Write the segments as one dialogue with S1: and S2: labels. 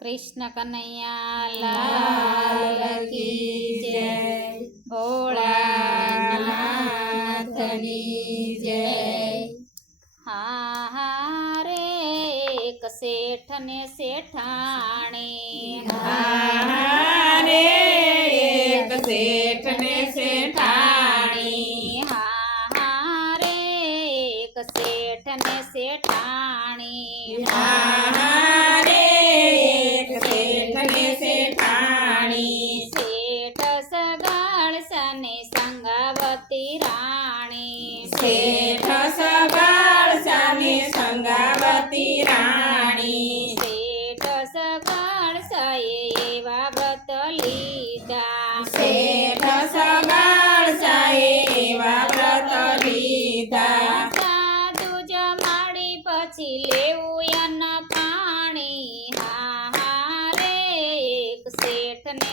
S1: कृष्ण कन्हैया लाल की जय। भोलानाथनी जय।
S2: हाँ हाँ रे एक सेठ
S1: ने सेठाणी। हाँ રાણી
S2: શેઠ
S1: સગણ સયે એવા લીધા.
S2: શેઠ સગણ સયે એવા
S1: પછી લેવું પાણી. હા હા શેઠ ને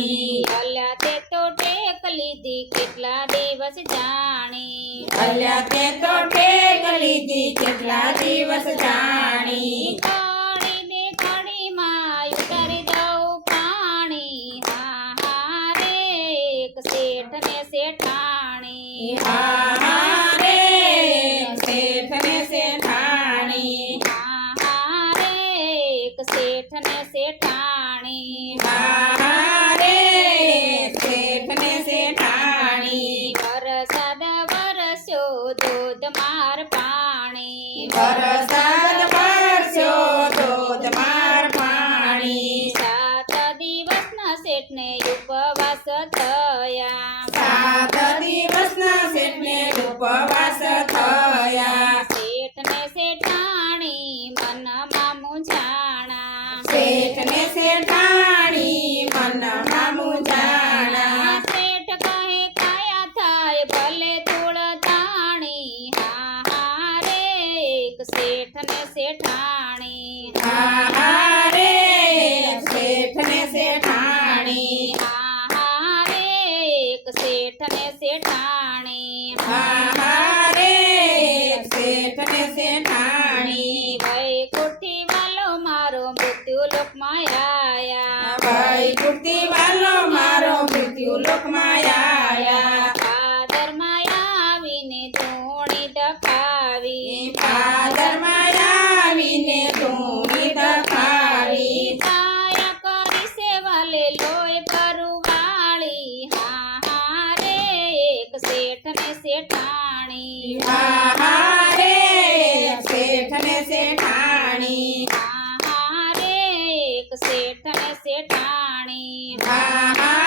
S1: જાણી અલ્યા તે તો ટેક લીધી કેટલા દિવસ જાણી
S2: અલ્યા તે તો ટેક લીધી કેટલા દિવસ જાણી
S1: ઘણી બે ઘણી માં ઉતરી દઉં પાણી હા હા રે એક શેઠ ને શેઠાણી હા Para શેઠાણી પાણી.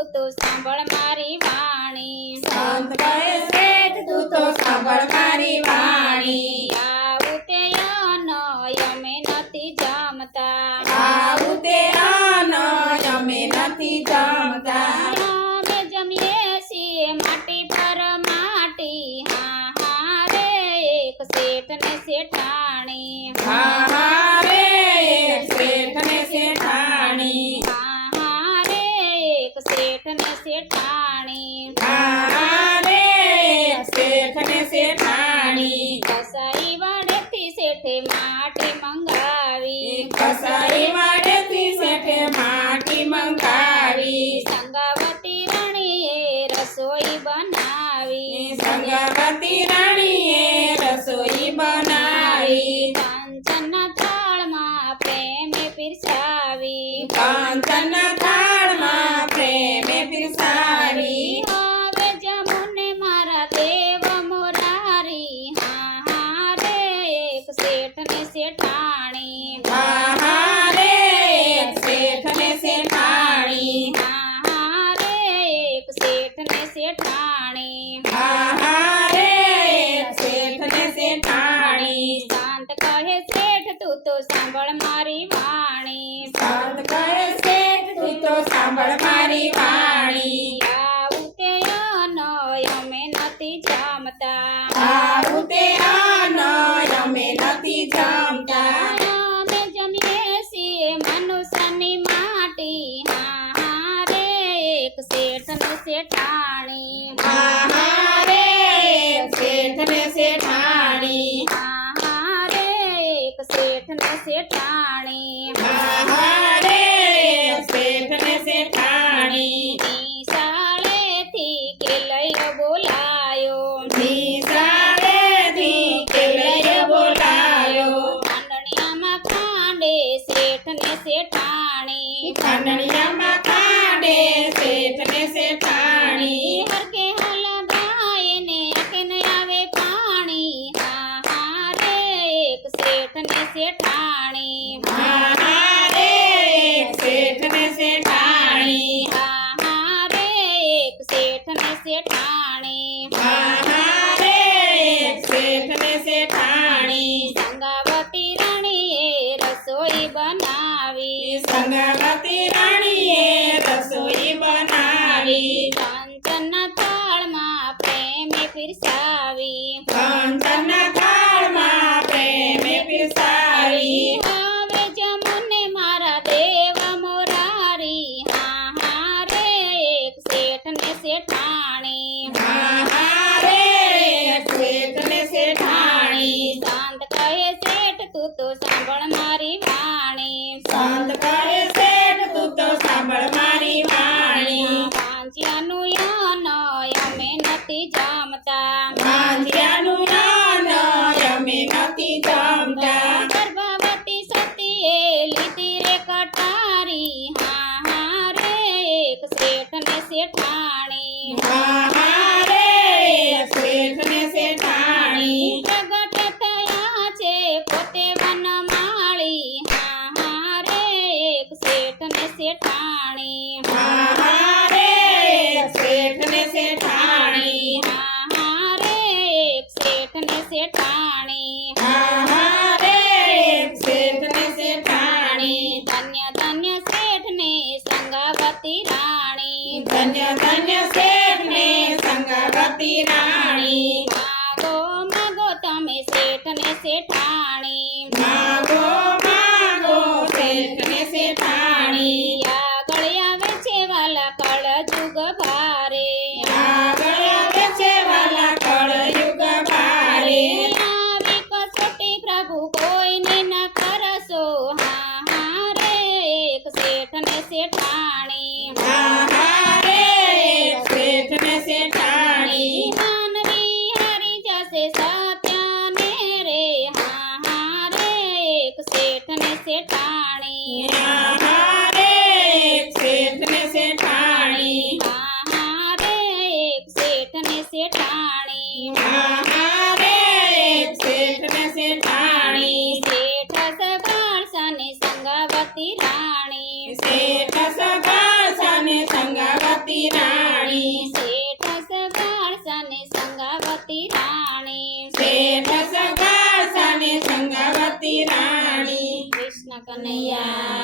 S2: તું
S1: તો સાંભળ મારી વાણી સાંભળ શેઠ
S2: તું તો સાંભળ મારી વાણી
S1: આવું તે નો અમે નથી જામતા
S2: આવું તે નો અમે નથી જામતા
S1: અમે જમીએ છીએ માટી પર માટી હા હા રે એક શેઠ ને શેઠાણી માટી મંગાવી.
S2: કસાઈ માટેથી શેઠે માટી મંગાવી.
S1: સંગાવતી રાણીએ રસોઈ બનાવી.
S2: સંગાવતી રાણીએ રસોઈ બનાવી.
S1: કાંચનના થાળમાં પ્રેમે પીરસાવી.
S2: કાંચન
S1: થાળ શેઠાણી.
S2: શેઠને શેઠાણી.
S1: શાંત કહે શેઠ તું તો સાંભળ મારી વાણી. શાંત કહે શેઠ તું તો સાંભળ મારી વાણી time. નથી જમતા.
S2: ગાંધ્યાનું નાન અમે નથી જમતા.
S1: સંગવતી રાણી.
S2: ધન્ય ધન્ય શેઠને સંગવતી રાણી.
S1: શેઠાણી 哎呀